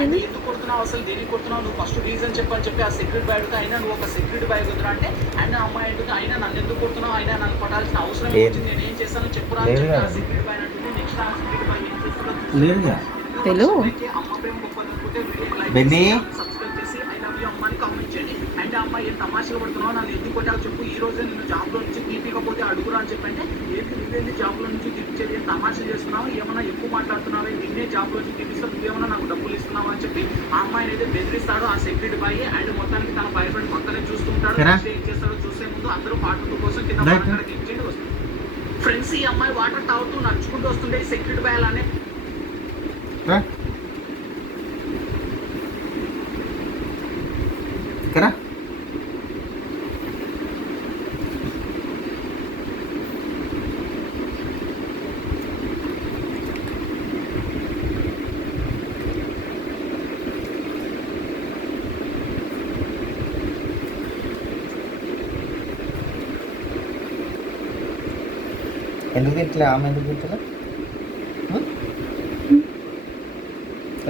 కొట్టింది? ఎందుకు కొడుతున్నావు, అసలు దేనికి కొడుతున్నావు, నువ్వు ఫస్ట్ రీజన్ చెప్పని చెప్పి ఆ సెక్యూరిటీ బాయ్ అడుగుతా, అయినా నువ్వు ఒక సెక్యూరిటీ బాయ్ కుదురా అంటే ఆయన అమ్మాయి అడుగుతా, అయినా నన్ను ఎందుకు కొడుతున్నావు, అయినా నన్ను కొట్టాల్సిన అవసరం వచ్చింది, నేను ఏం చేస్తాను చెప్పురా అని చెప్పి ఆ సెక్యూరిటీ బాయ్ అంటుంది. నెక్స్ట్ ఆ సెక్యూరిటీ బాయ్ ఏం చేస్తాడు, హలో అమ్మ ప్రేమ గొప్పదనుకుంటే బెన్నీ సబ్స్క్రైబ్ చేసి ఐ లవ్ యూ అమ్మ అని కామెంట్ చేయండి. అండ్ అమ్మాయి ఏం తమాషలు పడుతున్నావు, నన్ను ఎందుకు కొట్టావు చెప్పు, ఈ రోజు నిన్ను జాబ్లో నుంచి తీపికపోతే అడుగురా అని చెప్పంటే ఏంటి నువ్వేంది జాబ్లో నుంచి తీపిచ్చేది, ఏం తమాషలు చేస్తున్నావు, ఏమన్నా ఎక్కువ మాట్లాడుతున్నావే, నిన్నే జాబ్లో నుంచి తీపిస్తా, నువ్వేమన్నా నాకు డబ్బులు ఇస్తున్నావు అని చెప్పి ఆ అమ్మాయిని అయితే బెదిరిస్తాడు ఆ సెక్యూరిటీ బాయ్. అండ్ మొత్తానికి తన బాయ్ ఫ్రెండ్ పక్కనే చూస్తుంటాడు. ఏం చేస్తాడో చూసే ముందు అందరూ వాటర్ కోసం కింద ఇచ్చేది వస్తుంది. ఫ్రెండ్స్ ఈ అమ్మాయి వాటర్ తాగుతూ నడుచుకుంటూ వస్తుంటే సెక్యూరిటీ బాయ్ అలానే ఎందుకు తింటలే ఆమె ఎందుకు తింటలే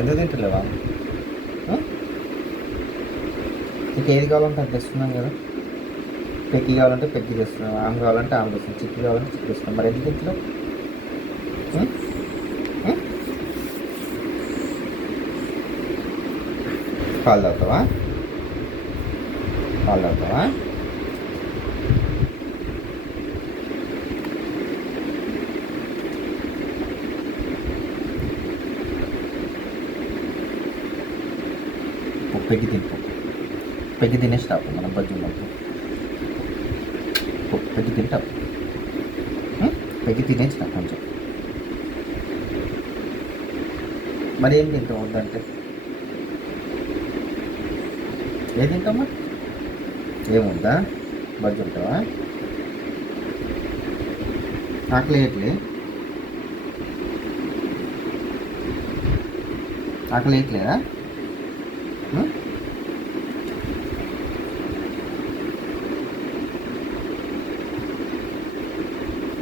ఎందుకు తింటలేవా నీకు ఏది కావాలంటే అది తెస్తున్నాం కదా. పెక్కి కావాలంటే పెక్కి తెస్తున్నాం, ఆమె కావాలంటే ఆమె తెస్తున్నాం, చిక్కి కావాలంటే చిక్కి తెస్తున్నాం. మరి ఎందుకు తింటలేవు? పాలు తాగుతావా? పాలు తాగుతావా? పెగ్గి తింటాం, పెగ్గి తినేసి తాపు మనం బజ్జి ఉన్నప్పుడు పెగ్గి తింటాం, పెగ్గి తినేసి తా కొంచెం. మరి ఏం తింటాం వద్దంటే ఏం తింటామా? ఏముందా బజ్జి ఉంటావా? ఆకలి వేయట్లే, ఆకలి వేయట్లేదా?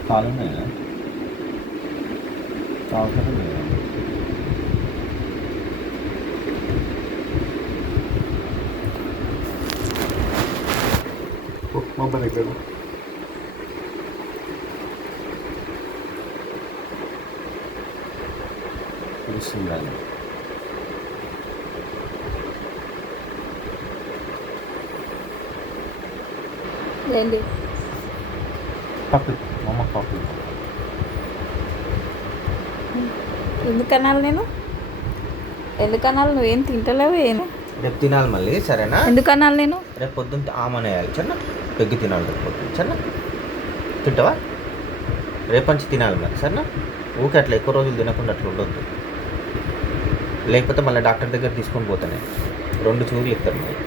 పాలు ఉన్నాయా? తాగుతారా లేదా? మొబైల్ ఎక్కడ తెలుస్తుందండి. ఏంటి పప్పు అమ్మ పప్పు ఎందుకనాలి నేను? ఎందుకనాలి? నువ్వేం తింటలేవు ఏం? రేపు తినాలి మళ్ళీ, సరేనా? ఎందుకనాలి నేను? రేపు పొద్దున్న ఆమనేయాలి చిన్న, పెగ్గి తినాలి రేపు పొద్దున్న చిన్న. తింటావా? రేపంచి తినాలి మరి, సరేనా? ఊకే అట్లా ఎక్కువ రోజులు తినకుండా అట్లా ఉండొద్దు, లేకపోతే మళ్ళీ డాక్టర్ దగ్గర తీసుకొని పోతానే 2 సూదులు ఇస్తారు. మళ్ళీ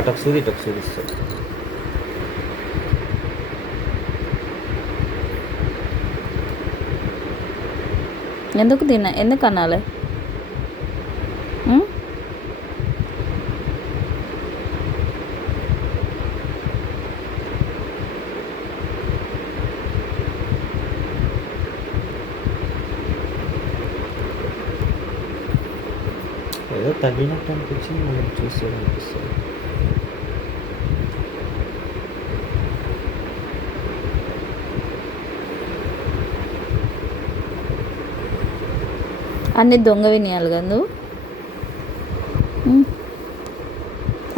అటొక సూది ఇటొక సూది ఇస్తారు. ఎందుకు అనాలి? ఏదో తగిలినట్టు అనిపించింది, మనం చూస్తే అనిపిస్తుంది. అన్నీ దొంగ వినియాలి కదా నువ్వు,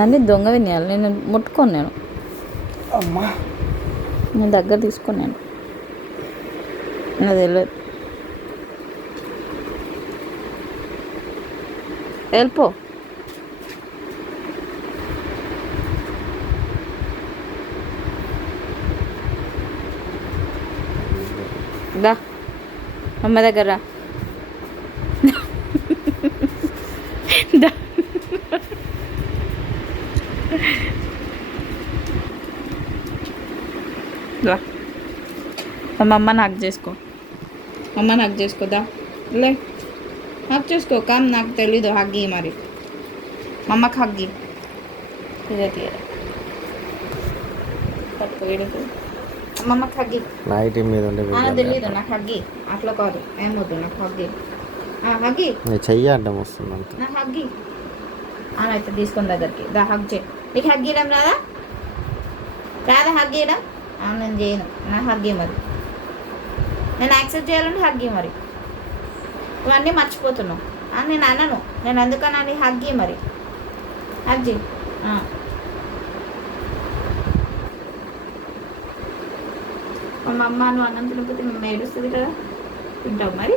అన్నీ దొంగ వినియాలి. నేను ముట్టుకోను, నేను అమ్మా నేను దగ్గర తీసుకున్నాను, అది వెళ్ళదు. వెళ్ళిపో. దా అమ్మ దగ్గర రా. అమ్మ నాకు చేసుకో, అమ్మ నాకు చేసుకోదా లే, నాకు చేసుకో. కామ్ నాకు తెలీదు హగ్గి, మరి అమ్మకి హగ్గి ఇదే తీయ పట్టుకోడు. అమ్మమ్మకి హగ్గి నైట్ మీద తెలీదు, నాకు హగ్గి అట్లా కాదు, ఏమొద్దు నాకు హగ్గి. హగ్గి చెయ్యి అడ్డం వస్తుంది అంత. నా హగ్గి అయితే తీసుకుని దగ్గరికి దా హగ్ చేయి. నీకు హగ్ ఇవ్వడం రాదా హగ్ ఇవ్వడం? నేను చేయను. నా హగ్గి మరి నేను యాక్సెప్ట్ చేయాలంటే హగ్గి మరి. ఇవన్నీ మర్చిపోతున్నావు. నేను అనను. నేను ఎందుకన్నా హగ్గి మరి హగ్ చేయి. మా అమ్మ నువ్వు అన్నం తినకపోతే మేము ఏడుస్తుంది కదా. తింటావు మరి.